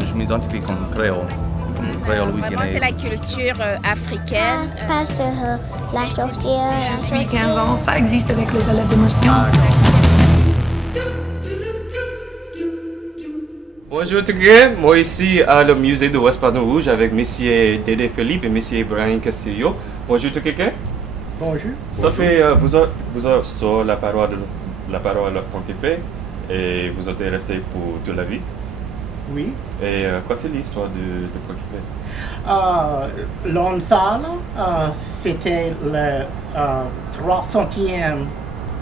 Je m'identifie comme créole Vraiment, louisianais. c'est la culture africaine. Parce que la sorcière... Je suis 15 ans, ça existe avec les élèves d'immersion. Bonjour tout le monde, moi ici à le musée de West-Baton Rouge avec Monsieur Dédé Philippe et Monsieur Brian Castillo. Bonjour tout le monde. Bonjour. Ça fait, vous êtes sur la parole de Pointe-Épée et vous êtes resté pour toute la vie. Oui. Et quoi c'est l'histoire de Pointe-Épée? L'Onsal, c'était le 300e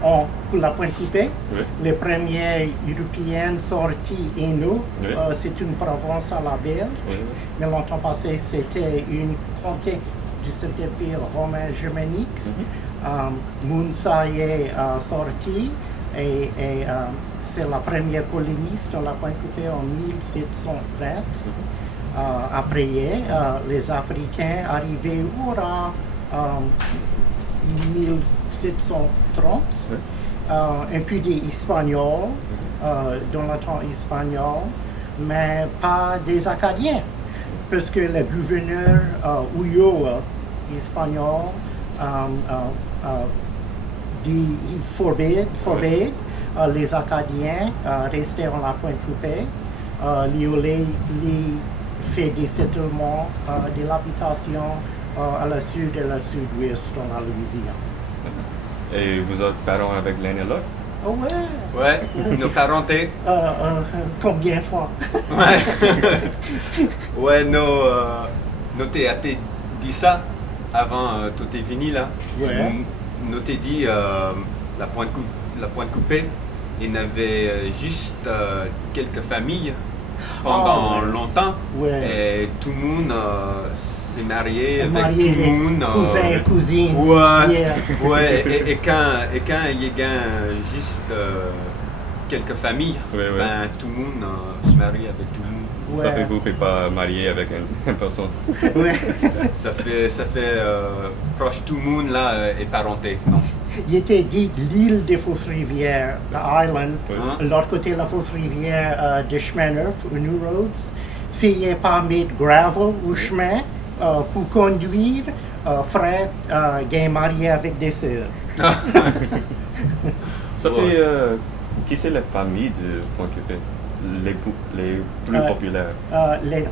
an pour la Pointe-Coupée. Oui. Les premiers Européens sortis et nous. Oui. C'est une province à la Belge. Oui. Mais longtemps passé, c'était une comté du Saint-Empire romain germanique. Mounsa est sorti et c'est la première coloniste dans la Pointe-Coupée en 1720. Après, les Africains arrivaient en 1730. Oui. Un peu des Espagnols, dans le temps espagnol, mais pas des Acadiens, parce que le gouverneur Ulloa, espagnol, il forbade les Acadiens rester à la Pointe-Coupée. Il fait des settlements de l'habitation à la sud et à la sud-ouest dans la Louisiane. Et vous êtes parents avec l'un et l'autre? Oh ouais. Ouais, nos parentés. Combien de fois? Ouais, nos TAP dit ça avant tout est fini là. Ouais. Nous t'ai dit la pointe coupée, il y avait juste quelques familles pendant longtemps. Ouais. Et tout le monde s'est marié avec Marié, tout le monde. cousins et cousines. Ouais, Yeah. ouais. Et quand il y a juste quelques familles, Ouais, ouais. ben, tout le monde se marie avec tout le monde. Ouais. Ça fait que vous ne pouvez pas marier avec une personne. Ouais. Ça fait proche tout le monde là est parenté, non? Il était dit l'île des Fausses Rivières, the island, Oui. l'autre côté de la Fausse Rivière de chemin neuf, au New Roads. S'il n'y a pas mis de gravel au chemin pour conduire, Fred est marié avec des sœurs. Ça Ouais. fait, qui c'est la famille de Pointe-Épée? Les plus populaires? Les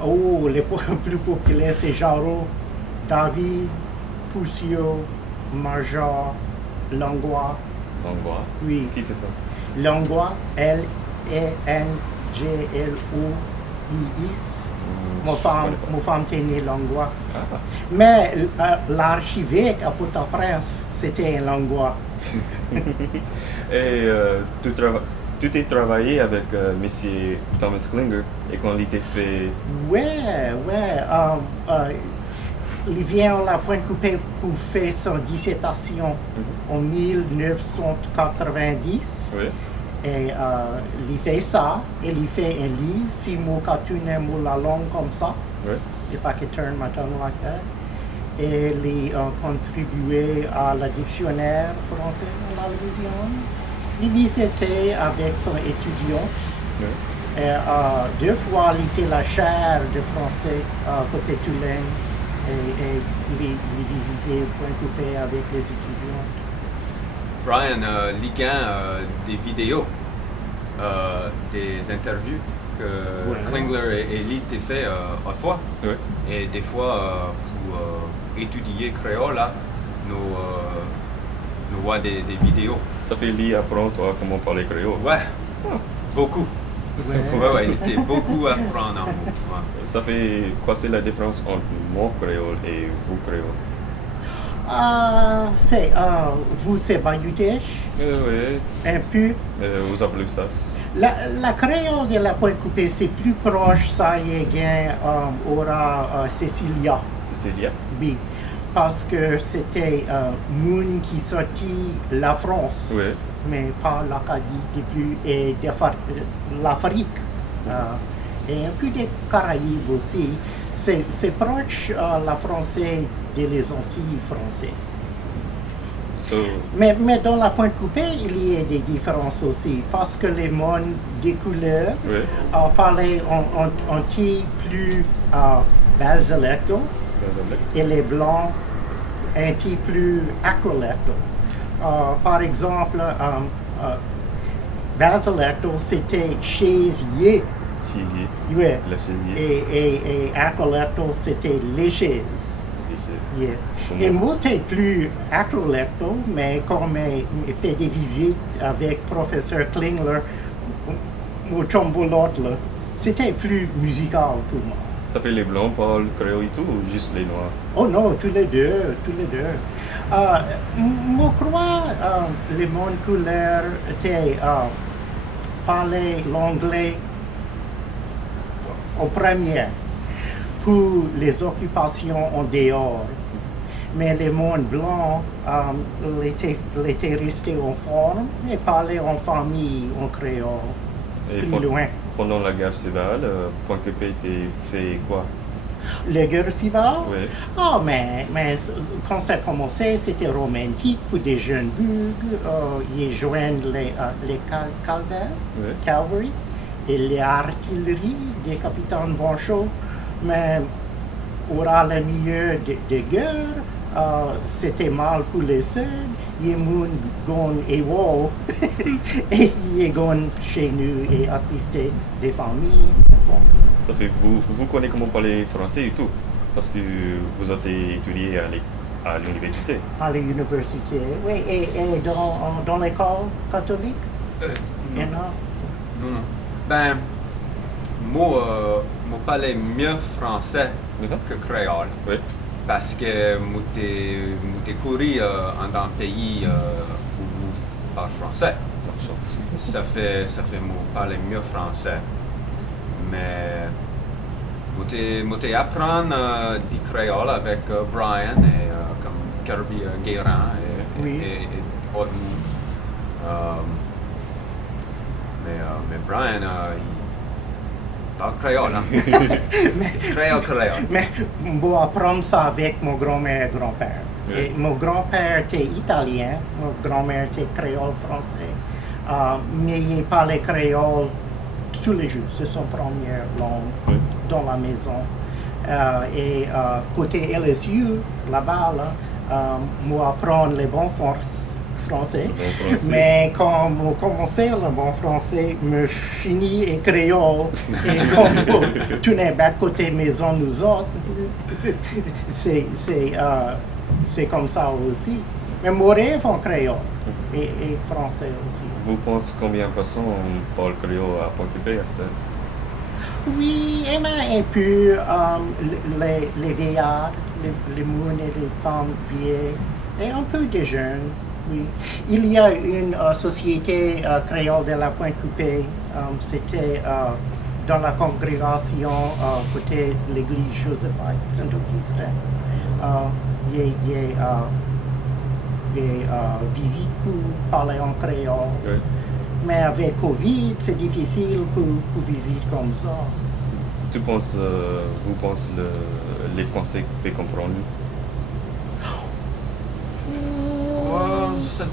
plus populaires, c'est Jarreau, David, Poussio, Major, Langlois. Langlois? Oui, Qui c'est ça? Langlois, L-E-N-G-L-O-I-S. Mon femme était née Langlois. Ah. Mais l'archevêque à Port-au-Prince, c'était un Langlois. Et tu t'es travaillé avec Monsieur Thomas Klinger et quand il était fait... Ouais. Il vient à la Pointe-Coupée pour faire son dissertation en 1990. Oui. Et il fait ça, et il fait un livre, 6 mots cartoon, un mot la langue comme ça. Oui. If I could turn my tongue like that. Et il a contribué à la dictionnaire français de la Louisiane. Il visitait avec son étudiante. Oui. Et, 2 fois, il était la chaire de français côté Tulane. Et il visitait Pointe-Coupée avec les étudiants. Brian, des vidéos, des interviews que Klingler et Lee t'ont fait autrefois. Oui. Et des fois, pour étudier créole, là, nous voyons des vidéos. Ça fait lui apprendre toi comment parler créole. Ouais, beaucoup. Ouais, il était beaucoup à apprendre en mots. Ouais. Ça fait quoi c'est la différence entre mon créole et vous créole? Vous, c'est Bayou-Teche, Oui. un peu. Vous appelez ça? La créole de la Pointe-Coupée, c'est plus proche, ça y est, aura Cécilia. Cécilia? Oui, parce que c'était Moun qui sortit la France, Oui. mais pas l'Acadie, et l'Afrique, et un peu des Caraïbes aussi. C'est proche la français des Antilles français. Mais dans la pointe coupée, il y a des différences aussi, parce que les mondes des couleurs parlaient en petit plus basalecto et les blancs un petit plus acrolecto. Par exemple, basalecto c'était chaisier. Chaisier. Oui. Le chaisier. Et acrolecto c'était les chaises. Yeah. Et moi, j'étais plus acrolecto, mais quand j'ai fait des visites avec professeur Klingler, au Chambolotte, c'était plus musical pour moi. Ça fait les blancs parlent créole et tout ou juste les noirs? Oh non, tous les deux. Moi, je crois les mondes couleurs étaient parler l'anglais au premier pour les occupations en dehors. Mais les mondes blancs étaient restés en forme et parlaient en famille, en créole, plus loin. Pendant la guerre civile, Pointe-Coupée était fait quoi? La guerre civile? Oui. Oh, mais quand ça a commencé, c'était romantique pour des jeunes bugs. Ils joignent les cavalry et l'artillerie des capitaines Bonchot. Mais au milieu de guerre, c'était mal pour les seuls. Ils ont gone EWO et ils ont chez nous et assisté des familles. Ça fait vous connaissez comment parler français et tout? Parce que vous avez étudié à l'université. À l'université, oui. Et dans l'école catholique? Non. Non. Non. Ben, moi parlais mieux français que créole. Oui. Parce que j'ai couru dans un pays où on parle français. Ça fait moi parler mieux français. Mais j'ai apprendre du créole avec Brian et comme Kirby Guérin et autres. Mais Brian, il parle créole. Créole. Mais bon, apprendre ça avec mon grand-mère et grand-père. Oui. Et mon grand-père était italien, mon grand-mère était créole français. Mais il parlait créole tous les jours, c'est son première langue dans la maison. Et côté LSU, là-bas, moi apprendre les bons français. Mais quand j'ai commencé le bon français, me fini et créole. Et comme tout n'est pas côté maison nous autres, c'est comme ça aussi. Mais mon rêve en créole et français aussi. Vous pensez combien de personnes parlent créole à Pointe-Coupée à ça? Oui, il y en a un peu les vieillards, les mounes et les femmes vieilles, et un peu des jeunes, oui. Il y a une société créole de la Pointe-Coupée, c'était dans la congrégation côté l'église Joseph-I, Saint-Augustin. Il y a des visites pour parler en créole. Oui. Mais avec Covid, c'est difficile pour visiter comme ça. Vous pensez les Français peuvent comprendre?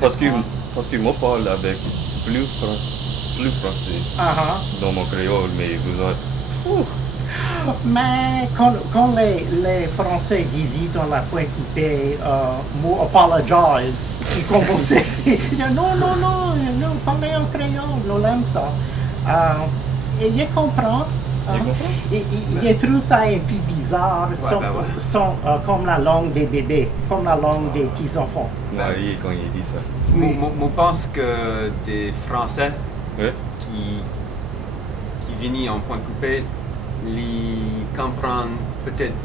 Parce que moi parle avec plus français dans mon créole, mais vous autres... Mais quand les Français visitent dans la Pointe-Coupée, moi apologize. Ils commencent. Ils disent non, parlez en créole, nous l'aimons ça. Et ils comprennent. Ils trouvent ça un peu bizarre, comme la langue des bébés, comme la langue des petits-enfants. Marie, quand il dit ça. Je pense que des Français qui viennent en Pointe-Coupée, ils comprennent peut-être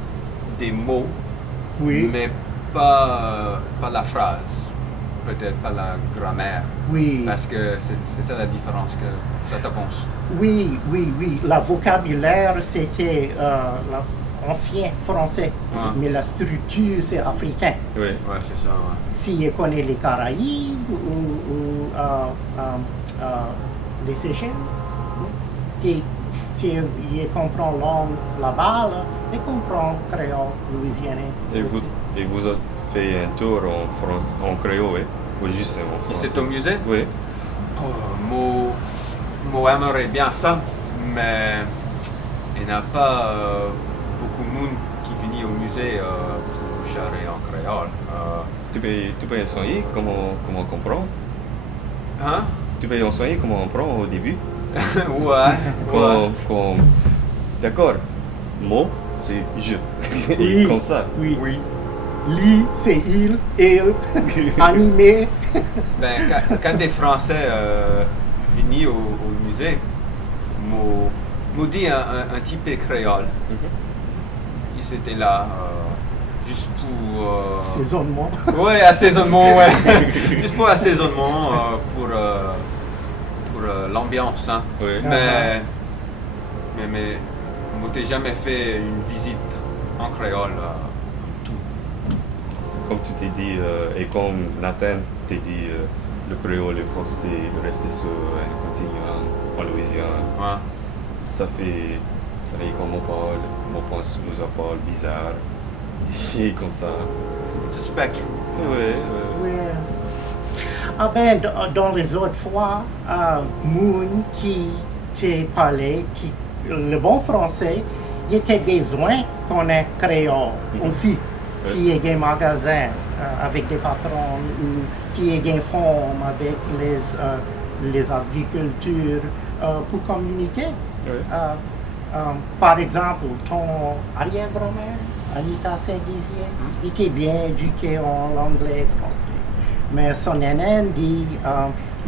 des mots, mais pas la phrase, peut-être pas la grammaire. Oui. Parce que c'est ça la différence que ça te pense. Oui. Le vocabulaire, c'était l'ancien français, mais la structure, c'est africain. Oui. Ouais, c'est ça. Ouais. Si on connaît les Caraïbes ou les Seychelles, si il comprend langue là-bas, il comprend créole louisianais. Et vous avez fait un tour en France, en créole, ou juste en français. Ici au musée? Oui. Moi, j'aimerais bien ça, mais il n'y a pas beaucoup de monde qui vient au musée pour charrer en créole. Tu peux enseigner comment comprendre? Hein? Tu peux enseigner comment on prend au début? Ouais. D'accord. Mot, c'est je. Oui. Et comme ça. Oui. Li, c'est il, animé. Ben, quand des Français viennent au musée, m'ont dit un type créole. Ils étaient là juste pour... Saisonnement. Ouais, assaisonnement, ouais. Juste pour assaisonnement, pour l'ambiance. Hein. Oui. Mais m'ont jamais fait une visite en créole. Comme tu t'es dit, et comme Nathan t'a dit, le créole et le français rester sur un continuum en Louisiane. Ouais. Ça fait comme on pense, nous en parle bizarre. Et comme ça. C'est spectrum. Oui. Oui. Ah ben, dans les autres fois, Moon qui t'a parlé, le bon français, il était besoin qu'on ait créole aussi. S'il y a un magasin avec des patrons ou s'il y a un fonds avec les agricultures pour communiquer. Oui. Par exemple, ton arrière-grand-mère, Anita Saint-Dizier, il était bien éduqué en anglais et français. Mais son aîné dit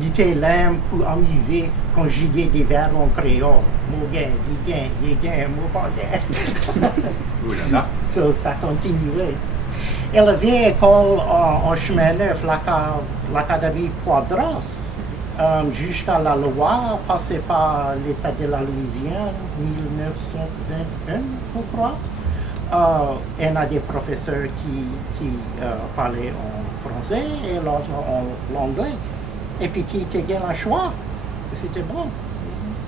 il était là pour amuser, conjuguer des verbes en créole. Mot gain, mot pas gain. Ouh là là. So, ça continuait. Et la vieille école en chemin neuf, l'Académie Poidras, jusqu'à la loi passée par l'État de la Louisiane, 1921, je crois. Il y a des professeurs qui parlaient en français et l'autre en anglais. Et puis qui étaient le choix. C'était bon.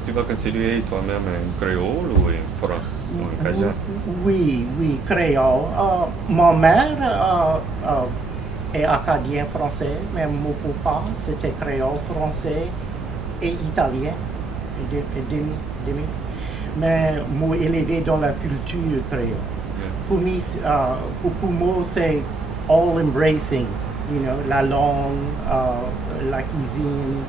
Tu vas continuer toi-même en créole ou en France ou en cajun? Oui, créole. Ma mère est acadien français, mais mon papa c'était créole français et italien, et demi. Mais moi élevé dans la culture créole. Yeah. Pour moi c'est all embracing, la langue, la cuisine,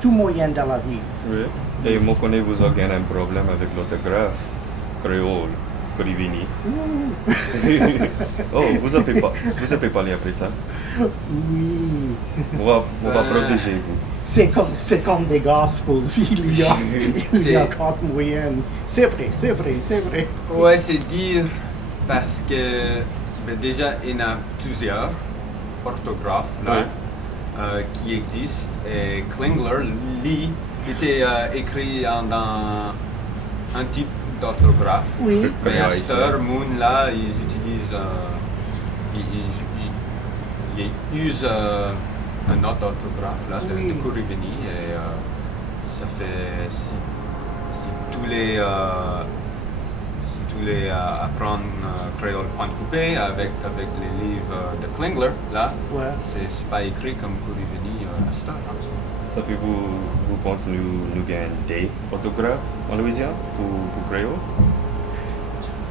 tout moyen de la vie. Oui. Et moi, connais vous avez un problème avec l'orthographe créole, Corivini. Oh, vous avez parlé après ça? Oui. On va protéger vous. C'est comme des gospels, il y a 4 moyennes. C'est vrai. Ouais, c'est dire parce que déjà il y en a plusieurs orthographes là, qui existent. Et Klingler, lui, était écrit dans un type d'orthographe. Oui. Mais à Star Moon là, ils utilisent ils usent un autre orthographe là, de Corivini et ça fait si tous les apprendre créole point coupé avec les livres de Klingler là, c'est pas écrit comme Corivini à Star. Ça fait vous pensez nous gagnons des orthographes en Louisiane pour créole?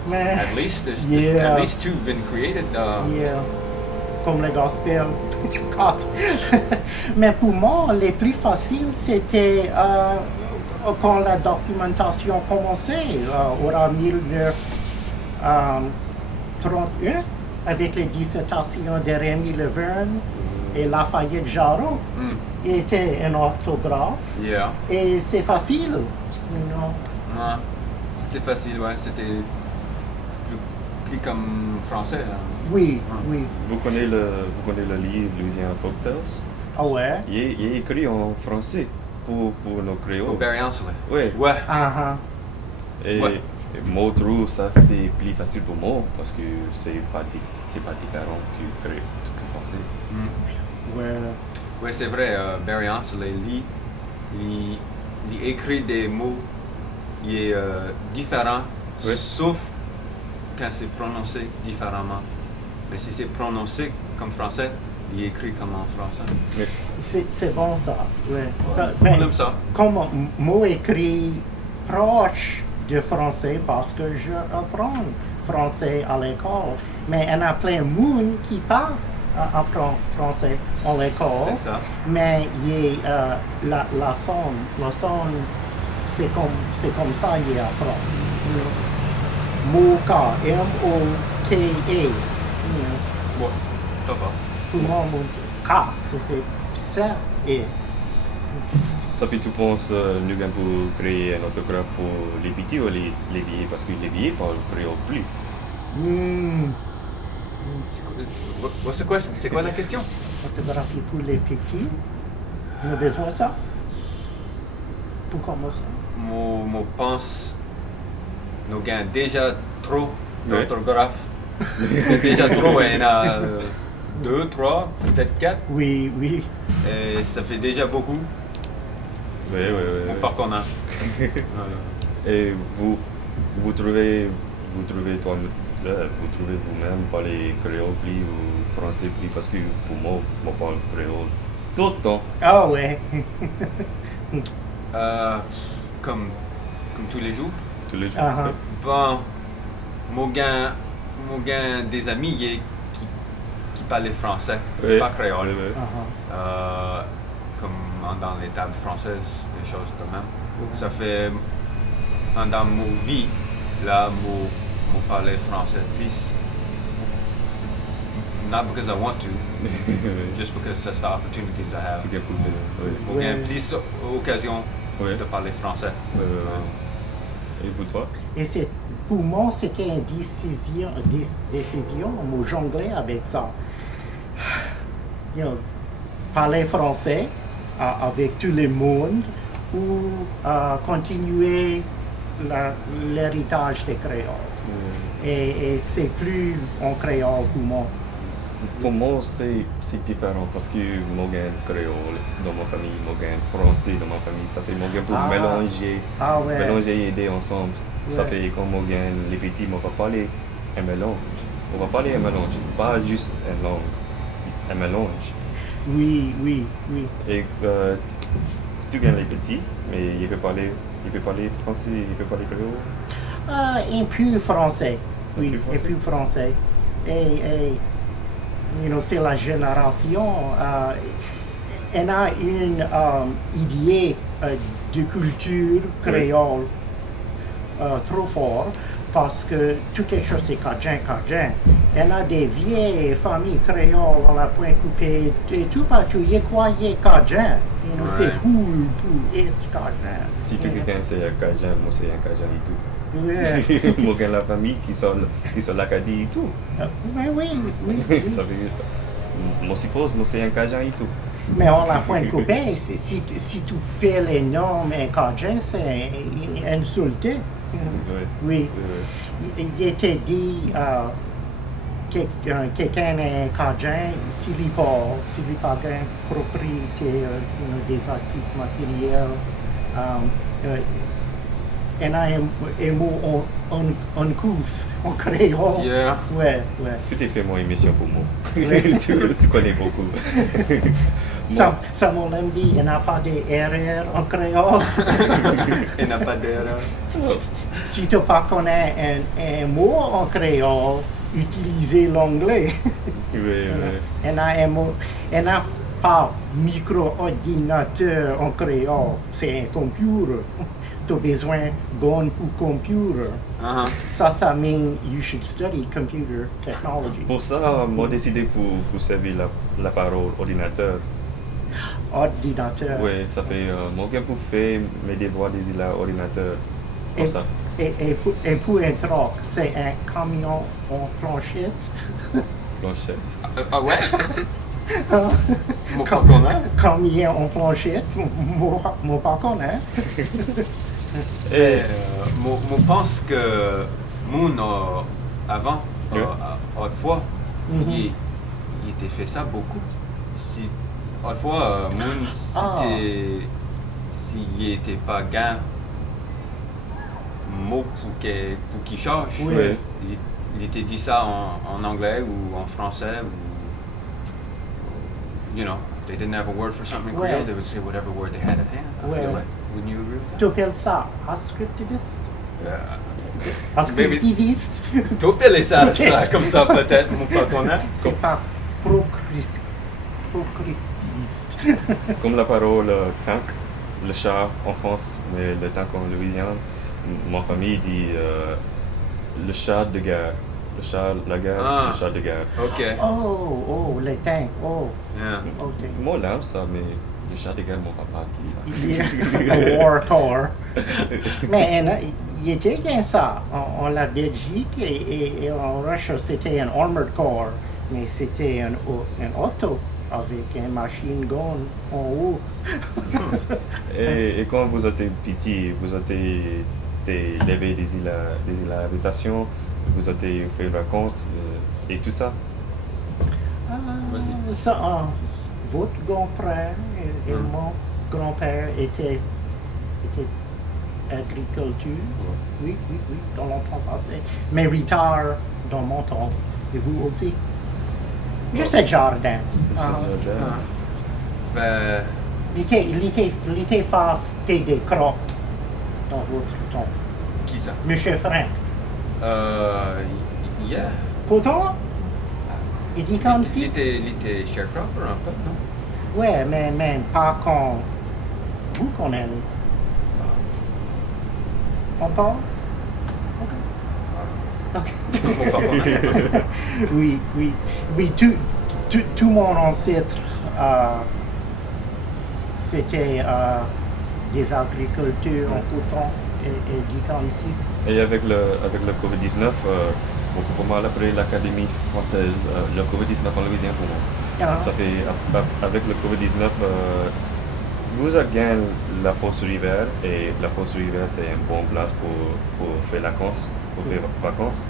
Mais, At least there's two been created. Comme le gospel. 4. Mais pour moi, les plus faciles, c'était quand la documentation commençait, au 1931, avec les dissertations de Rémi Leverne et Lafayette Jarreau. Il était un orthographe. Yeah. Et c'est facile. Ouais. C'était facile, ouais. C'était plus comme français. Hein. Oui. Vous connaissez le livre Louisiana Folktales? Ah ouais? Il est écrit en français pour nos créoles. Barry Ansley. Oui. Ouais. Et moi, je trouve ça c'est plus facile pour moi parce que c'est pas différent que français. Ouais, c'est vrai. Barry Ansley, il écrit des mots qui est différent, sauf quand c'est prononcé différemment. Mais si c'est prononcé comme français, il est écrit comme en français. C'est bon ça. Ouais. On aime ça. Comme mot écrit proche de français parce que je apprends français à l'école. Mais il y en a plein de monde qui pas apprend français à l'école. C'est ça. Mais la son, c'est comme ça il apprend. Moka, M-O-K-A. Ouais, ça va. Pour moi, mon K, c'est ça et. Sophie, tu penses nous gagnons pour créer un autographe pour les petits ou les vieilles? Parce que les vieilles parlent créole plus. C'est quoi la question? Autographie pour les petits. Nous avons besoin de ça. Pour commencer. Moi pense nous gagnons déjà trop d'autographes. Déjà trop, il y en a 2, 3, peut-être 4. Oui. Et ça fait déjà beaucoup. Oui. On part qu'on a. Et vous trouvez vous-même parler créole plus ou français plus? Parce que pour moi, je parle créole tout le temps. Ah ouais. Comme tous les jours. Tous les jours. Uh-huh. Bon, mon gars des amis qui parlaient français, Oui. pas créole. Oui. Uh-huh. Comme dans les tables françaises, des choses de même. Ça fait, dans mon vie, là, moi parler français, plus, not because I want to, just because that's the opportunities I have. Tu peux poser. Oui. Moi, j'ai plus occasion Oui. de parler français. Et pour toi? Et pour moi, c'était une décision, moi jonglais avec ça. Parler français avec tout le monde ou continuer l'héritage des créoles. Et c'est plus en créole pour moi. Pour moi, c'est différent parce que moi, j'ai créole dans ma famille, moi, j'ai français dans ma famille. Ça fait moi, pour mélanger et aider ensemble. Ça fait comme moi, les petits, moi, va parler un mélange. On va parler un mélange, pas juste une langue, un mélange. Oui. Et tu gagnes les petits, mais il peut parler français, il peut parler créole. Un peu français. Oui, Un un peu peu français. Et c'est la génération. Elle a une idée de culture créole trop fort parce que tout quelque chose c'est cajun. Elle a des vieilles familles créoles à la pointe coupée et tout partout. Ils croyaient cajun. C'est cool pour être cajun. Si tu quelqu'un c'est un cajun, moi c'est un cajun et tout. Ouais. Moi j'ai la famille qui sont l'Acadie et tout. Oui. Ça veut dire, moi suppose, moi c'est un cajun et tout. Mais on la pointe coupée, si tu paies les noms mais cajun, c'est insulté. Oui. Il était dit quelqu'un est cajun s'il n'a pas de propriété des actifs matériels. Il y a un mot en couvre, en créole. Yeah. Ouais. Tu fait mon émission pour moi. Oui. tu connais beaucoup. Ça mon ami dit, il n'y a pas d'erreur en créole. Il n'a pas d'erreur. Si tu ne connais pas un mot en créole, utilisez l'anglais. Oui. Il y a un mot, il n'y a pas micro-ordinateur en créole, c'est un computer. Tu as besoin d'un computer. Ça mean you should study computer technology. Pour ça, moi décidé pour servir la parole ordinateur. Ordinateur. Oui, ça fait moi pour faire mes devoirs des ordinateur. Comme ça. Et pour un truck, c'est un camion en planchette. Planchette. Ah ouais? Mon pas connaît. Camion en planchette, mon pas connaît. Moi pense que Moon avant, autrefois, il était fait ça beaucoup. Autrefois, Moon, s'il n'était pas gain mot pour qu'il change, Oui. il était dit ça en anglais ou en français ou you know, if they didn't have a word for something in Ouais. Creole, they would say whatever word they had at hand. I Ouais. feel like. Wouldn't you agree with that? Tu appelles ça ascriptiviste? Yeah. Ascriptiviste? Tu appelles ça comme ça peut-être, mon pas connaître. C'est pas procristiviste. Comme la parole tank, le chat en France, mais le tank en Louisiane, ma famille dit le chat de guerre. Le chat, la guerre, Ah. le chat de guerre. Ok. Oh, les tanks. Oh, Yeah. ok. Moi, l'aime ça, mais le chat de guerre, mon papa dit ça. Yeah. A war car. Mais il était bien ça. En la Belgique et en Russie, c'était un armored car, mais c'était un auto avec une machine gun en haut. Et quand vous êtes petit, vous êtes levé des îles à habitation, vous avez fait raconte et tout ça. Vas-y. Ça, votre grand-père et mon grand-père étaient agriculture. Oui, dans longtemps passé. Mais retard dans mon temps. Et vous aussi? Juste un jardin. Ben, Il était fait des crottes dans votre temps. qui ça? Monsieur Frank. Yeah. Pourtant, il dit comme Il si. était sharecropper un peu, non? Ouais, mais pas quand vous connaissez. On parle? Ok. Mon pas connaître. Oui, tout mon ancêtre, c'était des agriculteurs en coton et du camp ici. Et avec le Covid-19, il faut pas mal après l'Académie française, le Covid-19 en Louisiane pour moi. Ah. Ça fait, avec le Covid-19, vous avez gagné la fosse rivière et la fosse rivière c'est une bonne place pour faire vacances.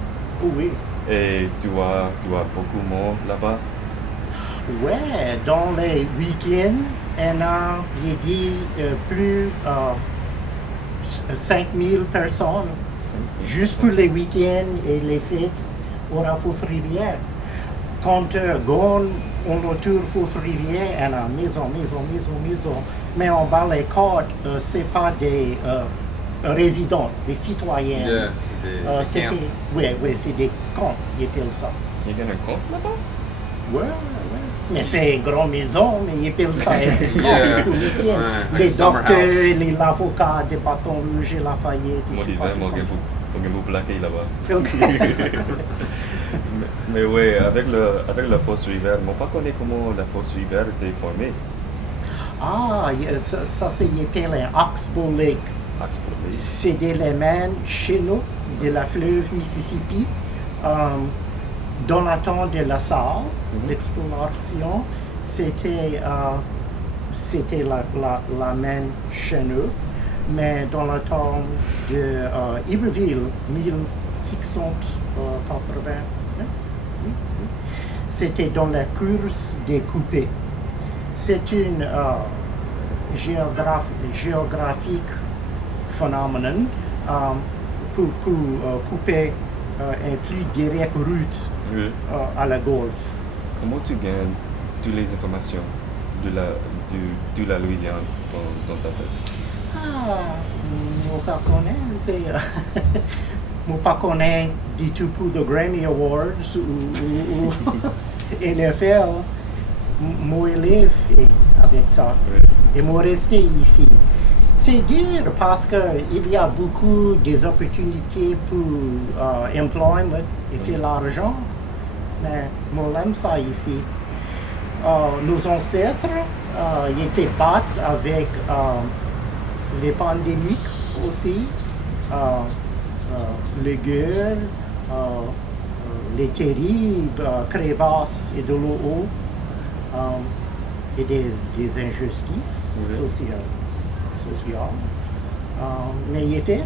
Oui. Et tu as beaucoup de monde là-bas. Ouais, dans les week-ends, il dit plus 5000 personnes juste pour les week-ends et les fêtes au la Fosse Rivière. Quand on retourne Fosse Rivière, il y a maison. Mais en bas les côtes, c'est pas des résidents, des citoyens. Yeah, c'est des camps. Oui, c'est des camps, ils appellent ça. Il y a un compte là-bas? Ouais. Mais c'est une grande maison, mais ils appellent ça un camp Yeah. tout le week-end. Ouais, Les like summer docteurs, house. l'avocat des bâtons rouges et Lafayette. Moi, tout l'hiver, partout moi, comme vous plaquez là-bas. ça. Ok. Mais oui, avec la fosse rivière, je ne pas connais comment la fosse rivière était formée. Ça c'est appelé un Oxbow Lake. Expliquez. C'est des éléments chez nous, de la fleuve Mississippi, dans le temps de la salle, l'exploration, c'était la main chez nous, mais dans le temps de Iberville, 1689, c'était dans la course des coupés. C'est une géographique phénomène pour couper un plus direct route Oui. à la golfe. Comment tu gagnes toutes les informations de la Louisiane dans ta tête? Moi, pas connais du tout pour les Grammy Awards ou NFL. Moi, élève avec ça. Et moi, rester ici. C'est dur parce qu'il y a beaucoup d'opportunités pour employment et faire l'argent. Mais moi, j'aime ça ici. Nos ancêtres ils étaient battus avec les pandémies aussi, les guerres, les terribles crevasses et de l'eau et des injustices sociales. Mais il est fait.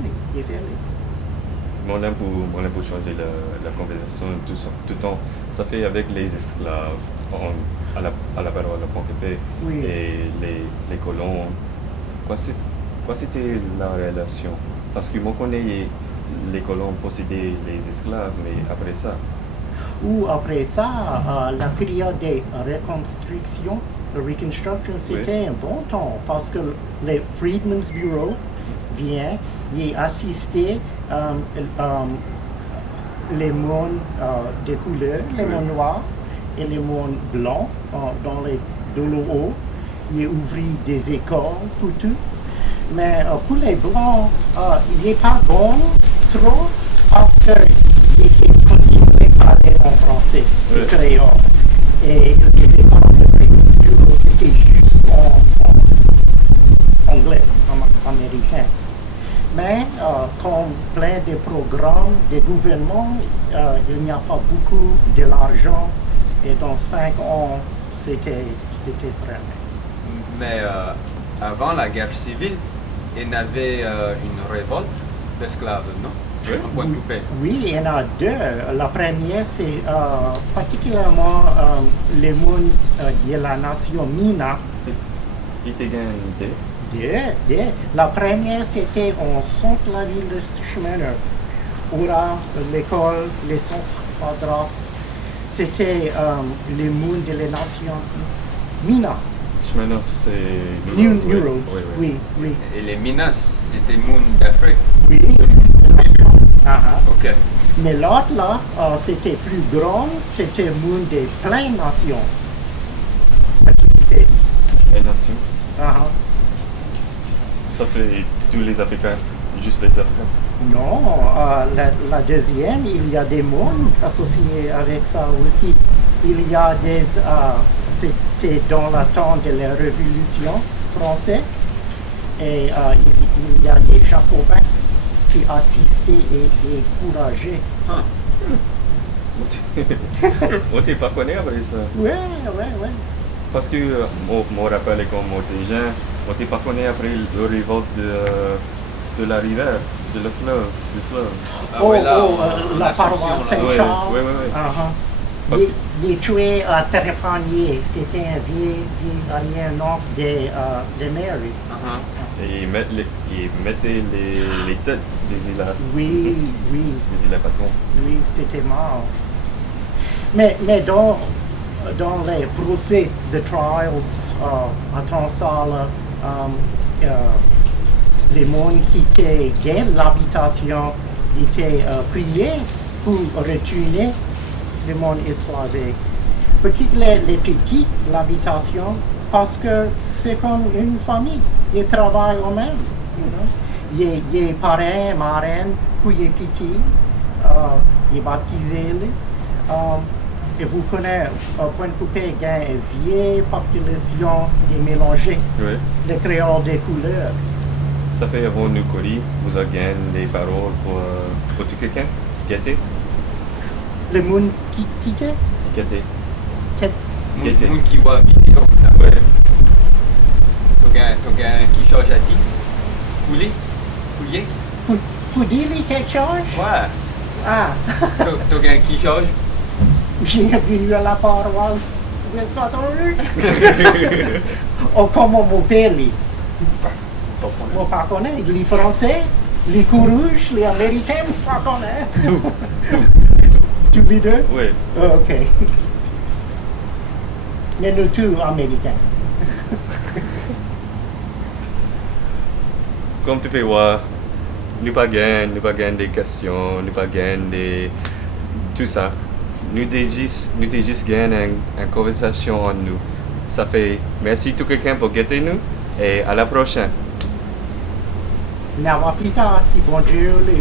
Mon aime pour changer la conversation tout le temps. Ça fait avec les esclaves à la parole de Pointe-Épée Oui. et les colons. Quoi c'était la relation? Parce que moi connais les colons possédaient les esclaves, mais après ça, Ou après ça, la période de reconstruction, la reconstruction, c'était un bon temps parce que le Freedmen's Bureau vient y assister les mondes de couleur, les mondes noirs et les mondes blancs dans les Dolo. Il ouvrit des écoles pour tout. Mais pour les blancs, il n'est pas bon trop parce qu'ils continuaient à parler en français, le créole. Et les écoles de Freedmen's Bureau, c'était juste en anglais, en américain. Mais comme plein de programmes de gouvernement, il n'y a pas beaucoup de l'argent et dans 5 ans, c'était fermé. Mais avant la guerre civile, il y avait une révolte d'esclaves, non? En Pointe-Coupée. Oui, il y en a deux. La première, c'est particulièrement les mondes de la nation Mina. il était une idée. La première, c'était en centre de la ville de Chemin-Neuf, où là, l'école, les centres quadras, c'était les mondes de la nation Mina. Chemin Neuf, c'est New oui, Roads, oui. oui. Et les Minas, c'était le monde d'Afrique. Oui. Ok. Mais l'autre là, c'était plus grand, c'était le monde de plein de nations. C'était- Les nations. Ah, Ça fait tous les Africains, juste les Africains. Non, la deuxième, il y a des mondes associés avec ça aussi. Il y a des, c'était dans le temps de la Révolution française, et il y a des Jacobins qui assistaient et encourageaient. Ah. Moi, t'es pas connu après ça. Ouais. Parce que, mon rappel est comme moi, t'es jeune, moi, t'es pas connu après le révolte de la rivière, du fleuve. Ah ouais, là, la l'Assomption, paroisse là. Saint-Charles. Oui. Parce Il tuait à Terrepanier, c'était un vieil arrière-nom de Mary. Et ils mettaient les têtes des îles, Oui, des îles patrons. oui, c'était mort. Mais dans les procès de trials à Transal, les mondes qui étaient gagnés l'habitation étaient priés pour retourner le monde esclavé. Particulièrement les petits, l'habitation, parce que c'est comme une famille. Ils travaillent eux-mêmes. Il y a parrain, marraine, pour les petits, ils baptisés. Et vous connaissez, Pointe-Coupée, il y a une vieille population de mélangés, Oui. de créoles de couleurs. Ça fait avant nous courir, vous avez gagné des paroles pour tout quelqu'un? Guetter? Le monde qui quittait, Guetter. Le monde qui voit la vidéo. Ouais. Tu as qui change à ti? Couler? pour dire quelque chose, Ouais. ah, Tu as qui change? j'ai venu à la paroisse Westphalia. Ou comme mon père, lui. Moi, pas connaître. Les Français, les Courrouges, les Américains, pas connaître. Tous les deux? Oui. Ok. Mais nous tous Américains. Comme tu peux voir, nous pas gagner des questions, nous pas gagner tout ça. Nous t'ai juste gagné une conversation entre nous. Ça fait merci tout quelqu'un pour guetter nous et à la prochaine. Mais à plus tard, si bon Dieu le